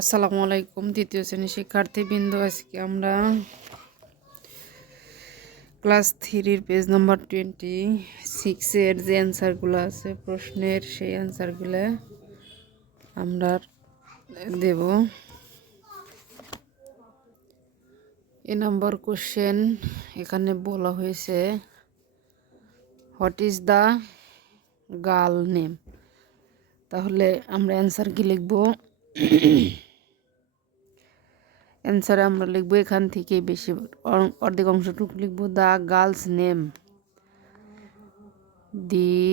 আসসালামু আলাইকুম দ্বিতীয় শ্রেণীর শিক্ষার্থীবৃন্দ, আজকে আমরা ক্লাস 3 পেজ নম্বর 26 যে অ্যান্সারগুলো আছে প্রশ্নের, সেই অ্যান্সারগুলো আমরা দেব। নম্বর কোশ্চেন এখানে বলা হয়েছে, what is the girl name. তাহলে আমরা অ্যান্সার কি লিখব? অ্যান্সারে আমরা লিখব, এখান থেকে বেশি অর্ধেক অংশটুকু লিখব, the girl's name. The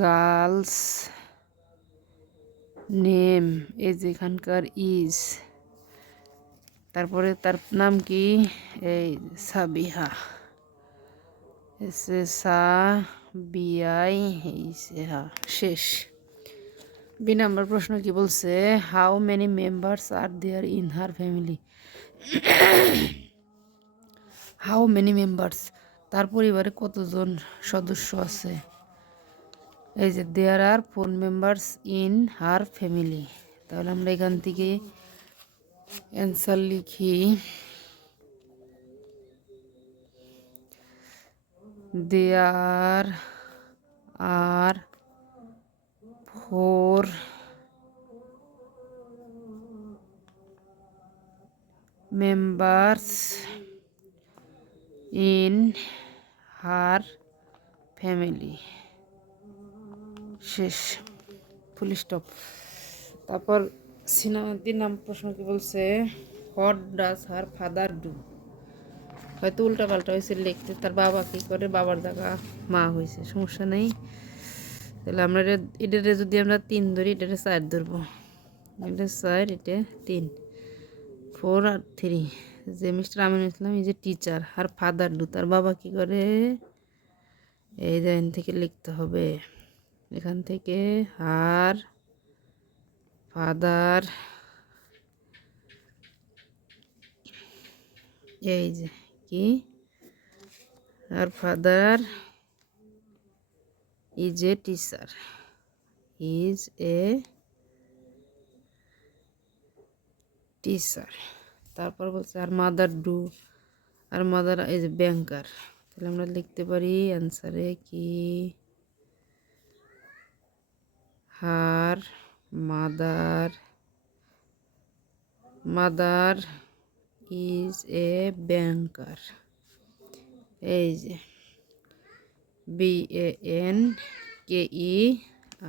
girl's name এই যে এখানকার ইজ, তারপরে তার নাম কি, এই সাবিহা, সাবিআই শেষ। বি নাম্বার প্রশ্ন কি বলছে, how many members are there in her family. How many members, তার পরিবারে কতজন সদস্য আছে। এই যে there are 4 members in her family. তাহলে আমরা এখান থেকে অ্যান্সার লিখি, there are 4 members in her family. শেষ, ফুল স্টপ। তারপর সিনাদির নাম প্রশ্ন কি বলছে, what does her father do. হয়তো উল্টা পাল্টা হয়েছে লিখতে, তার বাবা কি করে, বাবার জায়গা মা হয়েছে, সমস্যা নেই। তাহলে আমরা এটারে যদি আমরা 3 ধরি, এটারে 4 ধরবো, এটা 4, এটা 3, 4 আর 3। যে মিস্টার আমিনুল ইসলাম এই যে টিচার, আর ফাদার ডু তার বাবা কি করে, এই লাইন থেকে লিখতে হবে, এখান থেকে হার ফাদার, এই যে কি, our father is a teacher, is a teacher. তারপর বলছে our mother do, our mother is a banker. তাহলে আমরা লিখতে পারি অ্যান্সারে কি, হার মাদার ইজ এ ব্যাংকার। এই যে BANKE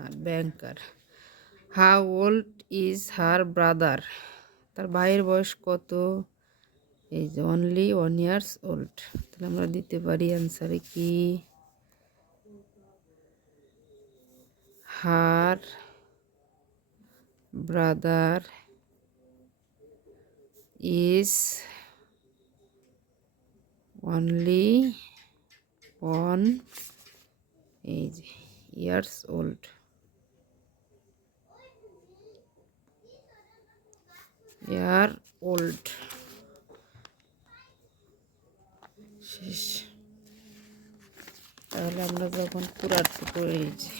আর banker. How old is her brother, তার ভাইয়ের বয়স কত, এই যে অনলি 1 years old। তাহলে আমরা দিতে পারি অ্যান্সারে কি, her brother is only 1 years old। শেষ। তাহলে আমরা যখন পুরাটুকু এই যে